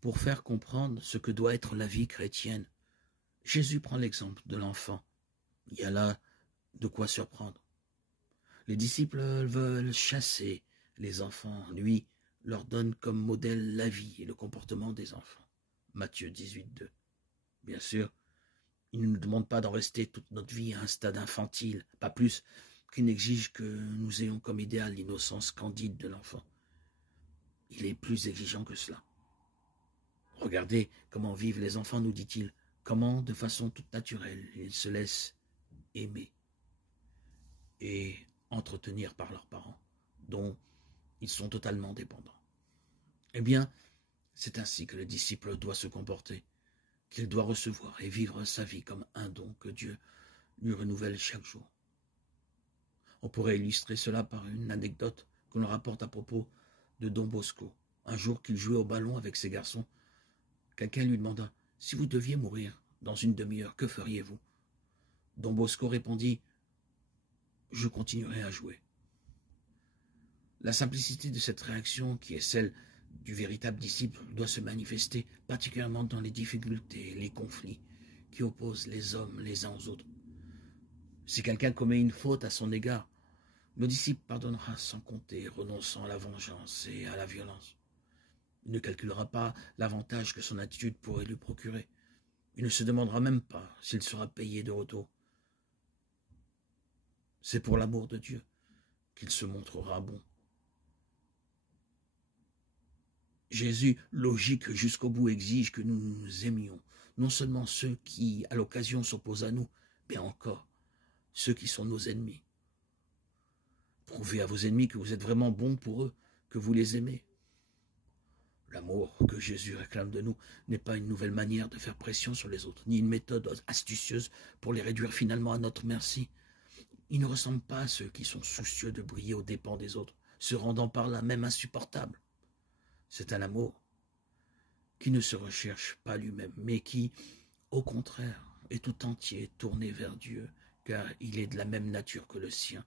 pour faire comprendre ce que doit être la vie chrétienne. Jésus prend l'exemple de l'enfant. Il y a là de quoi surprendre. Les disciples veulent chasser les enfants. Lui leur donne comme modèle la vie et le comportement des enfants. Matthieu 18, 2. Bien sûr, il ne nous demande pas d'en rester toute notre vie à un stade infantile, pas plus qu'il n'exige que nous ayons comme idéal l'innocence candide de l'enfant. Il est plus exigeant que cela. Regardez comment vivent les enfants, nous dit-il, comment, de façon toute naturelle, ils se laissent aimer et entretenir par leurs parents, dont ils sont totalement dépendants. Eh bien, c'est ainsi que le disciple doit se comporter, qu'il doit recevoir et vivre sa vie comme un don que Dieu lui renouvelle chaque jour. On pourrait illustrer cela par une anecdote que l'on rapporte à propos de Don Bosco. Un jour qu'il jouait au ballon avec ses garçons, quelqu'un lui demanda « Si vous deviez mourir dans une demi-heure, que feriez-vous » Don Bosco répondit « Je continuerai à jouer ». La simplicité de cette réaction, qui est celle du véritable disciple, doit se manifester particulièrement dans les difficultés et les conflits qui opposent les hommes les uns aux autres. Si quelqu'un commet une faute à son égard, le disciple pardonnera sans compter, renonçant à la vengeance et à la violence. Il ne calculera pas l'avantage que son attitude pourrait lui procurer. Il ne se demandera même pas s'il sera payé de retour. C'est pour l'amour de Dieu qu'il se montrera bon. Jésus, logique jusqu'au bout, exige que nous nous aimions, non seulement ceux qui, à l'occasion, s'opposent à nous, mais encore ceux qui sont nos ennemis. Prouvez à vos ennemis que vous êtes vraiment bons pour eux, que vous les aimez. L'amour que Jésus réclame de nous n'est pas une nouvelle manière de faire pression sur les autres, ni une méthode astucieuse pour les réduire finalement à notre merci. Il ne ressemble pas à ceux qui sont soucieux de briller aux dépens des autres, se rendant par là même insupportables. C'est un amour qui ne se recherche pas lui-même, mais qui, au contraire, est tout entier tourné vers Dieu, car il est de la même nature que le sien,